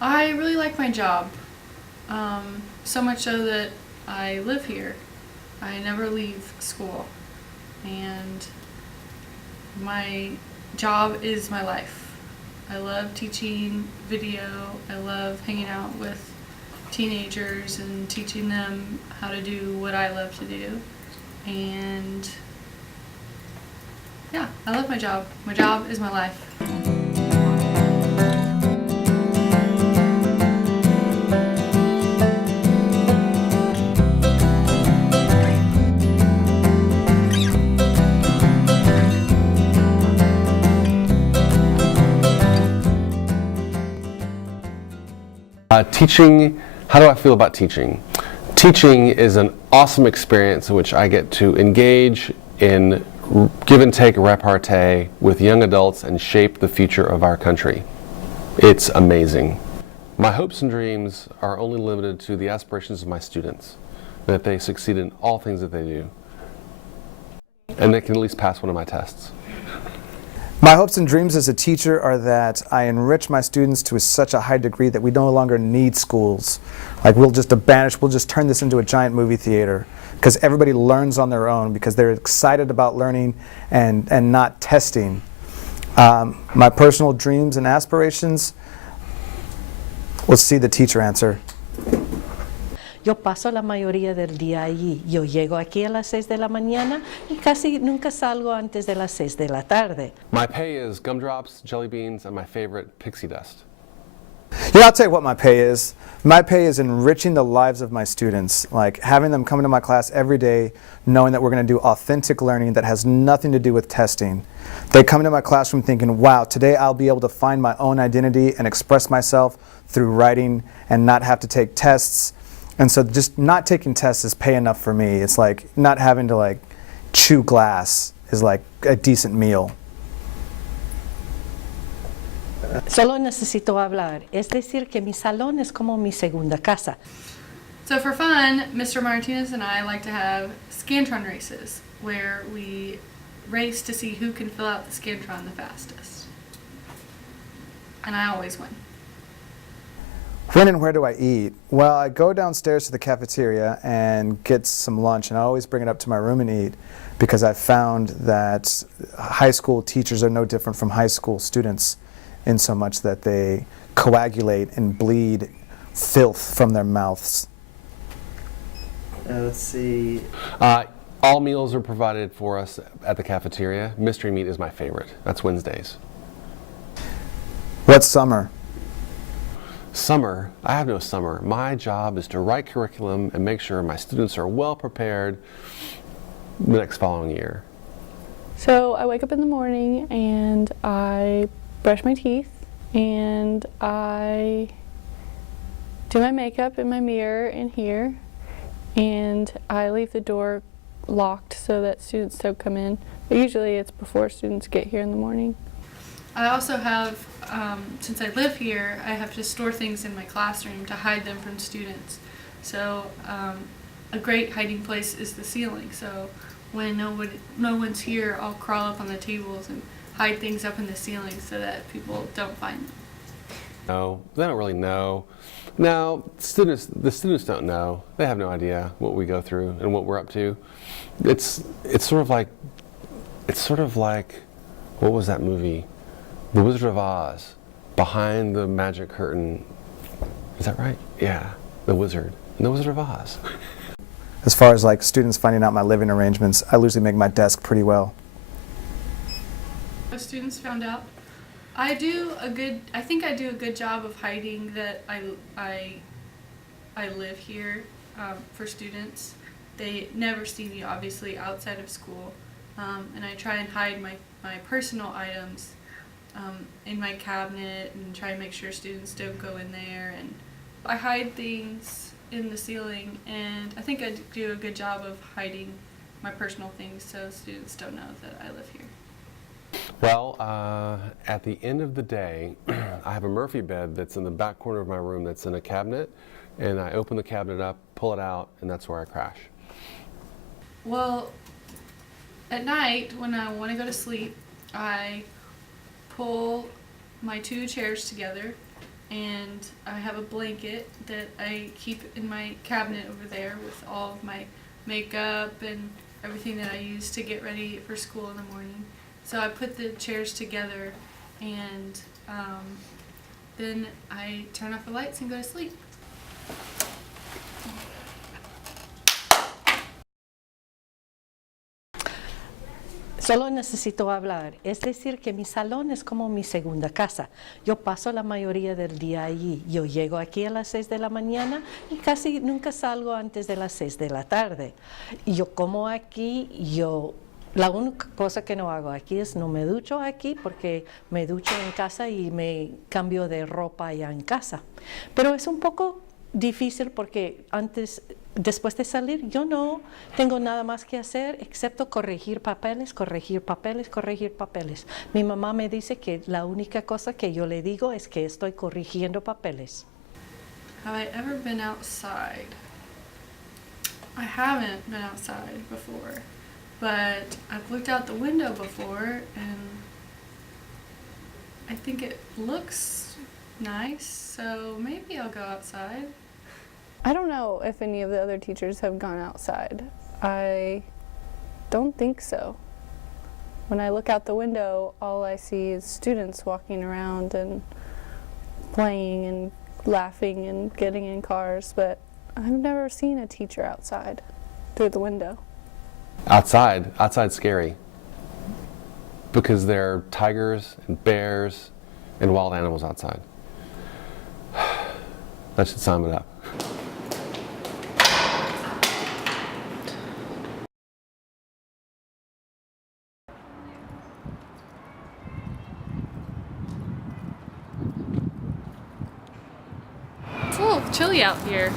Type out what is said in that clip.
I really like my job, so much so that I live here. I never leave school, and my job is my life. I love teaching video. I love hanging out with teenagers and teaching them how to do what I love to do. And yeah, I love my job. My job is my life. Teaching, how do I feel about teaching? Teaching is an awesome experience in which I get to engage in give and take repartee with young adults and shape the future of our country. It's amazing. My hopes and dreams are only limited to the aspirations of my students, that they succeed in all things that they do, and they can at least pass one of my tests. My hopes and dreams as a teacher are that I enrich my students to such a high degree that we no longer need schools. Like we'll just turn this into a giant movie theater because everybody learns on their own because they're excited about learning and not testing. My personal dreams and aspirations, we'll see the teacher answer. Yo paso la mayoría del día allí. Yo llego aquí a las 6 de la mañana y casi nunca salgo antes de las 6 de la tarde. My pay is gumdrops, jelly beans, and my favorite pixie dust. Yeah, I'll tell you what my pay is. My pay is enriching the lives of my students, like having them come into my class every day knowing that we're going to do authentic learning that has nothing to do with testing. They come into my classroom thinking, wow, today I'll be able to find my own identity and express myself through writing and not have to take tests. And so just not taking tests is pay enough for me. It's like not having to like chew glass is like a decent meal. Solo necesito hablar. Es decir, que mi salón es como mi segunda casa. So for fun, Mr. Martinez and I like to have Scantron races, where we race to see who can fill out the Scantron the fastest. And I always win. When and where do I eat? Well, I go downstairs to the cafeteria and get some lunch, and I always bring it up to my room and eat because I found that high school teachers are no different from high school students in so much that they coagulate and bleed filth from their mouths. Let's see. All meals are provided for us at the cafeteria. Mystery meat is my favorite. That's Wednesdays. What's summer? Summer, I have no summer. My job is to write curriculum and make sure my students are well prepared the next following year. So I wake up in the morning and I brush my teeth and I do my makeup in my mirror in here, and I leave the door locked so that students don't come in. But usually it's before students get here in the morning. I also have, since I live here, I have to store things in my classroom to hide them from students. So a great hiding place is the ceiling. So when no one's here, I'll crawl up on the tables and hide things up in the ceiling so that people don't find them. No, they don't really know. Now, the students don't know. They have no idea what we go through and what we're up to. It's sort of like, what was that movie? The Wizard of Oz, behind the magic curtain. Is that right? Yeah, the wizard. And the Wizard of Oz. As far as like students finding out my living arrangements, I usually make my desk pretty well. Most students found out. I think I do a good job of hiding that I live here for students. They never see me obviously outside of school, and I try and hide my personal items in my cabinet and try and make sure students don't go in there. And I hide things in the ceiling, and I think I do a good job of hiding my personal things so students don't know that I live here. Well, at the end of the day, I have a Murphy bed that's in the back corner of my room that's in a cabinet, and I open the cabinet up, pull it out, and that's where I crash. Well, at night when I want to go to sleep, I pull my two chairs together and I have a blanket that I keep in my cabinet over there with all of my makeup and everything that I use to get ready for school in the morning. So I put the chairs together, and then I turn off the lights and go to sleep. Solo necesito hablar, es decir, que mi salón es como mi segunda casa. Yo paso la mayoría del día allí. Yo llego aquí a las 6 de la mañana y casi nunca salgo antes de las 6 de la tarde. Y yo como aquí, la única cosa que no hago aquí es no me ducho aquí porque me ducho en casa y me cambio de ropa allá en casa. Pero es un poco difícil porque después de salir, yo no tengo nada más que hacer excepto corregir papeles, corregir papeles, corregir papeles. Mi mamá me dice que la única cosa que yo le digo es que estoy corrigiendo papeles. Have I ever been outside? I haven't been outside before, but I've looked out the window before, and I think it looks nice, so maybe I'll go outside. I don't know if any of the other teachers have gone outside. I don't think so. When I look out the window, all I see is students walking around and playing and laughing and getting in cars, but I've never seen a teacher outside through the window. Outside's scary because there are tigers and bears and wild animals outside. That should sum it up. It's a little chilly out here.